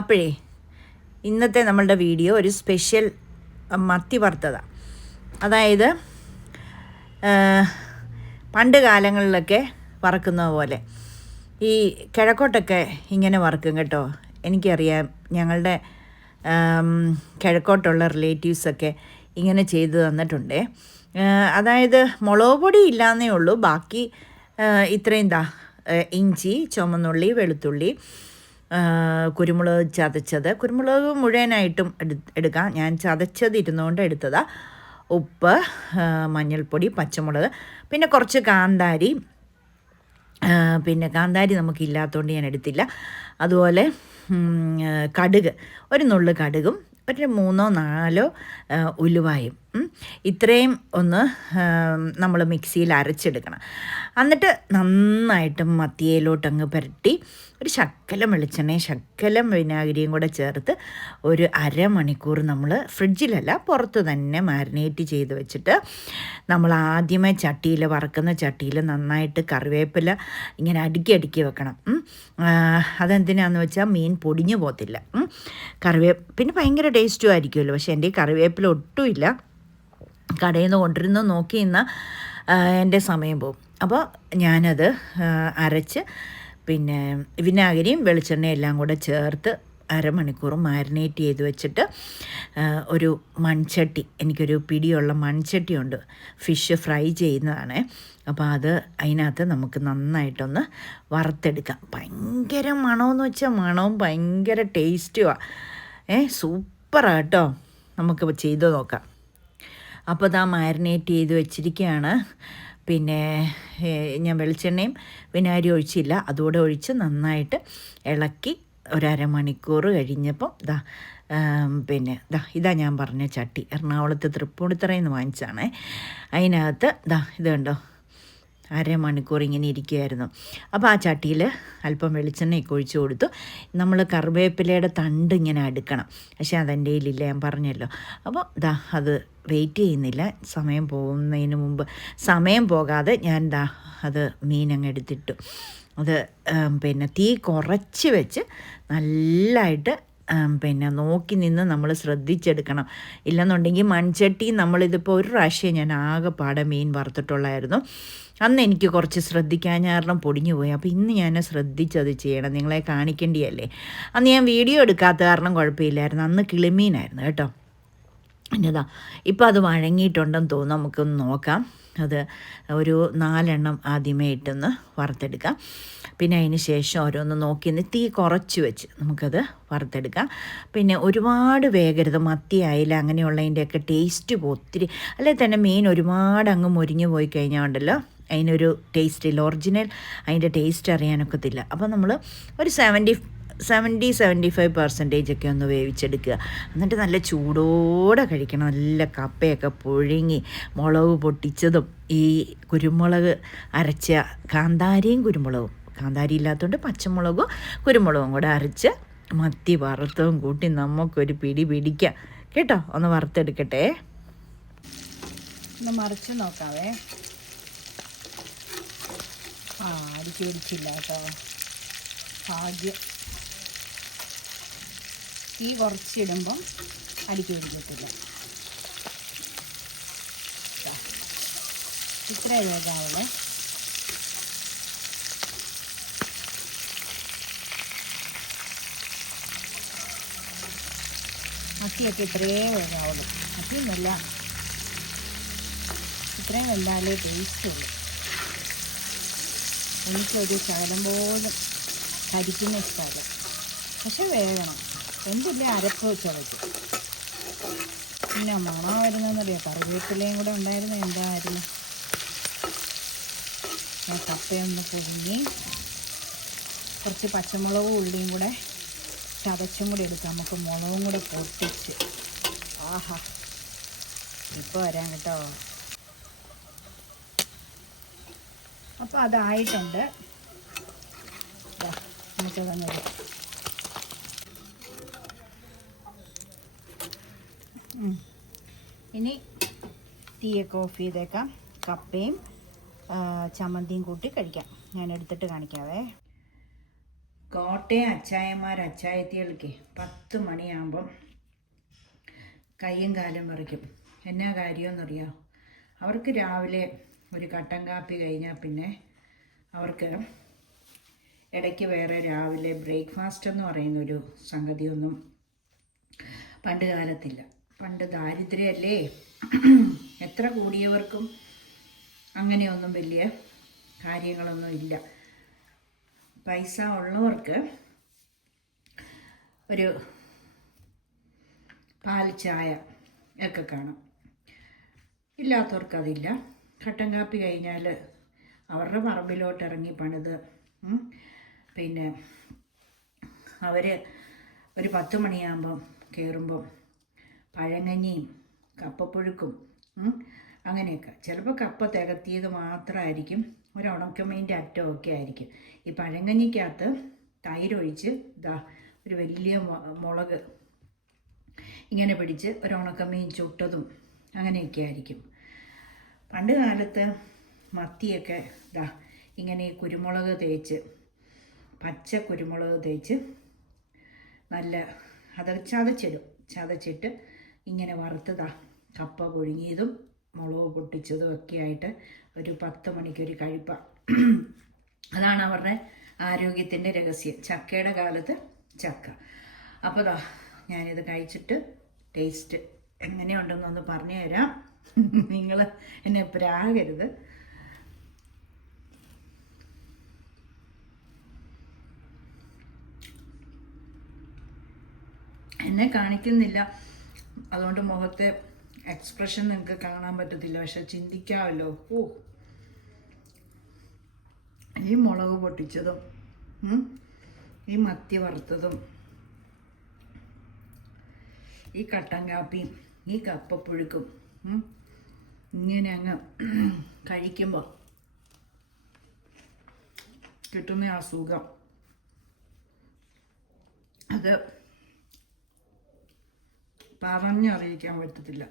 അപ്പോഴേ ഇന്നത്തെ നമ്മളുടെ വീഡിയോ ഒരു സ്പെഷ്യൽ മത്തി വറുത്തത അതായത് പണ്ട് കാലങ്ങളിലൊക്കെ വറക്കുന്ന പോലെ. ഈ കിഴക്കോട്ടൊക്കെ ഇങ്ങനെ വറക്കും കേട്ടോ. എനിക്കറിയാം ഞങ്ങളുടെ കിഴക്കോട്ടുള്ള റിലേറ്റീവ്സൊക്കെ ഇങ്ങനെ ചെയ്തു തന്നിട്ടുണ്ട്. അതായത് മുളക് പൊടി ഇല്ലാന്നേ ഉള്ളൂ. ബാക്കി ഇത്രയും ദാ ഇഞ്ചി ചുമന്നുള്ളി വെളുത്തുള്ളി കുരുമുളക് ചതച്ചത്. കുരുമുളക് മുഴുവനായിട്ടും എടു എടുക്കാം. ഞാൻ ചതച്ചത് ഇരുന്നുകൊണ്ട് എടുത്തതാണ് ഉപ്പ് മഞ്ഞൾപ്പൊടി പച്ചമുളക് പിന്നെ കുറച്ച് കാന്താരി. പിന്നെ കാന്താരി നമുക്കില്ലാത്തതുകൊണ്ട് ഞാൻ എടുത്തില്ല. അതുപോലെ കടുക്. ഒരു നുള്ളു കടുകും ഒരു മൂന്നോ നാലോ ഉലുവായും. ഇത്രയും ഒന്ന് നമ്മൾ മിക്സിയിൽ അരച്ചെടുക്കണം. എന്നിട്ട് നന്നായിട്ട് മത്തിയയിലോട്ട് അങ്ങ് പുരട്ടി ഒരു ശക്കലം വെളിച്ചെണ്ണയും ശക്കലം വിനാഗിരിയും കൂടെ ചേർത്ത് ഒരു അരമണിക്കൂർ നമ്മൾ ഫ്രിഡ്ജിലല്ല പുറത്ത് തന്നെ മാരിനേറ്റ് ചെയ്ത് വെച്ചിട്ട് നമ്മൾ ആദ്യമേ ചട്ടിയിൽ വറക്കുന്ന ചട്ടിയിൽ നന്നായിട്ട് കറിവേപ്പില ഇങ്ങനെ അടുക്കി അടുക്കി വെക്കണം. അതെന്തിനാന്ന് വെച്ചാൽ മീൻ പൊടിഞ്ഞു പോകത്തില്ല. കറിവേപ്പ് കറിവേ പിന്നെ ഭയങ്കര ടേസ്റ്റും ആയിരിക്കുമല്ലോ പക്ഷേ എന്റെ കറിവേപ്പില ഒട്ടുമില്ല കടയിൽ നിന്ന് കൊണ്ടിരുന്ന് നോക്കി നിന്ന എന്റെ സമയം പോകും. അപ്പോൾ ഞാനത് അരച്ച് പിന്നെ വിനാഗിരിയും വെളിച്ചെണ്ണയും എല്ലാം കൂടെ ചേർത്ത് അരമണിക്കൂർ മാരിനേറ്റ് ചെയ്ത് വെച്ചിട്ട് ഒരു മൺചട്ടി എനിക്കൊരു പിടിയുള്ള മൺചട്ടിയുണ്ട് ഫിഷ് ഫ്രൈ ചെയ്യുന്നതാണ്. അപ്പോൾ അത് അതിനകത്ത് നമുക്ക് നന്നായിട്ടൊന്ന് വറുത്തെടുക്കാം. ഭയങ്കര മണമെന്ന് വെച്ചാൽ മണവും ഭയങ്കര ടേസ്റ്റുമാണ് ഏ സൂപ്പറാണ് കേട്ടോ. നമുക്ക് ചെയ്ത് നോക്കാം. അപ്പോൾ ഇതാ മാരിനേറ്റ് ചെയ്ത് വെച്ചിരിക്കുകയാണ് പിന്നെ ഞാൻ വെളിച്ചെണ്ണയും വിനാഗിരി ഒഴിച്ചില്ല. അതുകൂടെ ഒഴിച്ച് നന്നായിട്ട് ഇളക്കി ഒരമണിക്കൂർ കഴിഞ്ഞപ്പം ദാ പിന്നെ ദാ ഇതാ ഞാൻ പറഞ്ഞ ചട്ടി. എറണാകുളത്ത് തൃപ്പൂണിത്തറയിൽ നിന്ന് വാങ്ങിച്ചാണേ അതിനകത്ത് ദാ ഇത് കണ്ടോ? അരമണിക്കൂർ ഇങ്ങനെ ഇരിക്കുമായിരുന്നു അപ്പോൾ ആ ചട്ടിയിൽ അല്പം വെളിച്ചെണ്ണയൊക്കെ ഒഴിച്ച് കൊടുത്തു. നമ്മൾ കറിവേപ്പിലയുടെ തണ്ട് ഇങ്ങനെ അടുക്കണം. പക്ഷേ അതെന്റെ കയ്യിലില്ല ഞാൻ പറഞ്ഞല്ലോ. അപ്പോൾ ദാ അത് വെയിറ്റ് ചെയ്യുന്നില്ല. സമയം പോകുന്നതിന് മുമ്പ് സമയം പോകാതെ ഞാൻ ദാ അത് മീൻ അങ്ങ് എടുത്തിട്ടു. അത് പിന്നെ തീ കുറച്ച് വെച്ച് നല്ലതായിട്ട് പിന്നെ നോക്കി നിന്ന് നമ്മൾ ശ്രദ്ധിച്ചെടുക്കണം. ഇല്ലെന്നുണ്ടെങ്കിൽ മൺചട്ടി നമ്മളിതിപ്പോൾ ഒരു പ്രാവശ്യം ഞാൻ ആകെപ്പാടെ മീൻ വറുത്തിട്ടുള്ളായിരുന്നു. അന്ന് എനിക്ക് കുറച്ച് ശ്രദ്ധിക്കാൻ കാരണം പൊടിഞ്ഞു പോയി. അപ്പോൾ ഇന്ന് ഞാൻ ശ്രദ്ധിച്ചത് ചെയ്യണം. നിങ്ങളെ കാണിക്കേണ്ടിയല്ലേ? അന്ന് ഞാൻ വീഡിയോ എടുക്കാത്ത കാരണം കുഴപ്പമില്ലായിരുന്നു. അന്ന് കിളിമീനായിരുന്നു കേട്ടോ. എന്നതാ. ഇപ്പോൾ അത് വഴങ്ങിയിട്ടുണ്ടെന്ന് തോന്നുന്നു. നമുക്കൊന്ന് നോക്കാം. അത് ഒരു നാലെണ്ണം ആദ്യമേ ഇട്ടൊന്ന് വറുത്തെടുക്കാം. പിന്നെ അതിന് ശേഷം ഓരോന്ന് നോക്കി നിന്ന് തീ കുറച്ച് വെച്ച് നമുക്കത് വറുത്തെടുക്കാം. പിന്നെ ഒരുപാട് വേഗരുത്. മത്തി അയില അങ്ങനെയുള്ളതിന്റെയൊക്കെ ടേസ്റ്റ് ഒത്തിരി അല്ലെങ്കിൽ തന്നെ മീൻ ഒരുപാട് അങ്ങ് മുരിഞ്ഞു പോയി കഴിഞ്ഞാൽ ഉണ്ടല്ലോ. അതിനൊരു ടേസ്റ്റ് ഇല്ല. ഒറിജിനൽ അതിന്റെ ടേസ്റ്റ് അറിയാനൊക്കത്തില്ല. അപ്പോൾ നമ്മൾ ഒരു seventy seventy seventy five percentage ഒക്കെ ഒന്ന് വേവിച്ചെടുക്കുക. എന്നിട്ട് നല്ല ചൂടോടെ കഴിക്കണം. നല്ല കപ്പയൊക്കെ പുഴുങ്ങി മുളക് പൊട്ടിച്ചതും ഈ കുരുമുളക് അരച്ച കാന്താരിയും കുരുമുളകും. കാന്താരി ഇല്ലാത്തതുകൊണ്ട് പച്ചമുളകും കുരുമുളകും കൂടെ അരച്ച് മത്തി വറുത്തതും കൂട്ടി നമുക്കൊരു പിടി പിടിക്കാം. കേട്ടോ? ഒന്ന് വറുത്തെടുക്കട്ടെ. ഒന്ന് മറിച്ച് നോക്കാവേ. ആ അരിച്ചിരിച്ചില്ല കേട്ടോ. ഭാഗ്യം. തീ കുറച്ചിടുമ്പം അടിക്ക് പിടിക്കത്തില്ല. ഇത്ര വേഗാവുള്ളേ. മത്തിയൊക്കെ ഇത്രേ വേഗാവുള്ളൂ. മത്തിയൊന്നുമല്ല ഇത്രയും വെന്താലേ ടേസ്റ്റ് ഉള്ളൂ. എനിക്കൊരു ശകലം പോലും കരിക്കുന്ന ഇഷ്ടമല്ല. പക്ഷെ വേകണം. എന്തില്ലേ അരപ്പ് ചുവയ്ക്കും പിന്നെ മണം വരുന്നതെന്നറിയാം? കറിവേപ്പിലയും കൂടെ ഉണ്ടായിരുന്നു. എന്തായിരുന്നു? കപ്പയൊന്ന് പൊങ്ങി കുറച്ച് പച്ചമുളകും ഉള്ളിയും കൂടെ ചതച്ചും കൂടി എടുക്കാം. നമുക്ക് മുളകും കൂടെ പൊട്ടിച്ച്. ആഹാ. ഇപ്പോൾ വരാം കേട്ടോ. അപ്പോൾ അതായിട്ടുണ്ട്. ദാ, ഇനി തീയൊക്കെ ഓഫ് ചെയ്തേക്കാം. കപ്പയും ചമ്മന്തിയും കൂട്ടി കഴിക്കാം. ഞാൻ എടുത്തിട്ട് കാണിക്കാവേ. കോട്ടയം അച്ചായന്മാർ അച്ചായത്തികൾക്ക് പത്ത് മണിയാകുമ്പം കയ്യും കാലും പറിക്കും. എന്നാ കാര്യമെന്നറിയാം? അവർക്ക് രാവിലെ ഒരു കട്ടൻ കാപ്പി കഴിഞ്ഞാൽ പിന്നെ അവർക്ക് ഇടയ്ക്ക് വേറെ രാവിലെ ബ്രേക്ക്ഫാസ്റ്റ് എന്ന് പറയുന്നൊരു സംഗതിയൊന്നും പണ്ട് കാലത്തില്ല. പണ്ട് ദാരിദ്ര്യമല്ലേ എത്ര കൂടിയവർക്കും അങ്ങനെയൊന്നും വലിയ കാര്യങ്ങളൊന്നും ഇല്ല. പൈസ ഉള്ളവർക്ക് ഒരു പാൽ ചായ ഒക്കെ കാണും. ഇല്ലാത്തവർക്ക് അതില്ല കട്ടൻ കാപ്പി കഴിഞ്ഞാൽ അവരുടെ പറമ്പിലോട്ട് ഇറങ്ങി പണിത് പിന്നെ അവർ ഒരു പത്ത് മണിയാകുമ്പം കയറുമ്പം പഴങ്ങഞ്ഞിയും കപ്പപ്പുഴുക്കും അങ്ങനെയൊക്കെ. ചിലപ്പോൾ കപ്പ തികത്തിയത് മാത്രമായിരിക്കും ഒരു ഉണക്കമീന്റെ അറ്റമൊക്കെ ആയിരിക്കും. ഈ പഴങ്കഞ്ഞിക്കകത്ത് തൈരൊഴിച്ച് ഇതാ ഒരു വലിയ മുളക് ഇങ്ങനെ പിടിച്ച് ഒരു ഉണക്കമീൻ ചുട്ടതും അങ്ങനെയൊക്കെ ആയിരിക്കും. പണ്ട് കാലത്ത് മത്തിയൊക്കെ ഇതാ ഇങ്ങനെ കുരുമുളക് തേച്ച് പച്ച കുരുമുളക് തേച്ച് നല്ല അത് ചതച്ചിടും. ചതച്ചിട്ട് ഇങ്ങനെ വറുത്തതാ. കപ്പ പുഴുങ്ങിയതും മുളക് പൊട്ടിച്ചതും ഒക്കെ ആയിട്ട് ഒരു പത്ത് മണിക്കൊരു കഴിപ്പ. അതാണ് അവരുടെ ആരോഗ്യത്തിന്റെ രഹസ്യം. ചക്കയുടെ കാലത്ത് ചക്ക. അപ്പോൾ ദാ ഞാനിത് കഴിച്ചിട്ട് ടേസ്റ്റ് എങ്ങനെയുണ്ടെന്നൊന്ന് പറഞ്ഞു തരാം. നിങ്ങൾ എന്നെ പ്രാകരുത്. എന്നെ കാണിക്കുന്നില്ല. അതുകൊണ്ട് മുഖത്തെ എക്സ്പ്രഷൻ നിങ്ങൾക്ക് കാണാൻ പറ്റത്തില്ല. പക്ഷെ ചിന്തിക്കാമല്ലോ. ഓ ഈ മുളക് പൊട്ടിച്ചതും ഈ മത്തി വറുത്തതും ഈ കട്ടൻ കാപ്പിയും ഈ കപ്പപ്പുഴുക്കും ഇങ്ങനെ അങ്ങ് കഴിക്കുമ്പോൾ കിട്ടുന്ന ആ സുഖം. അത് പറഞ്ഞറിയിക്കാൻ പറ്റത്തില്ല.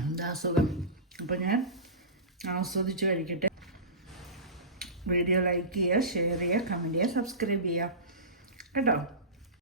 എന്താ സുഖം? അപ്പം ഞാൻ ആസ്വദിച്ച് കഴിക്കട്ടെ. വീഡിയോ ലൈക്ക് ചെയ്യുക ഷെയർ ചെയ്യുക കമന്റ് ചെയ്യുക സബ്സ്ക്രൈബ് ചെയ്യുക. കേട്ടോ?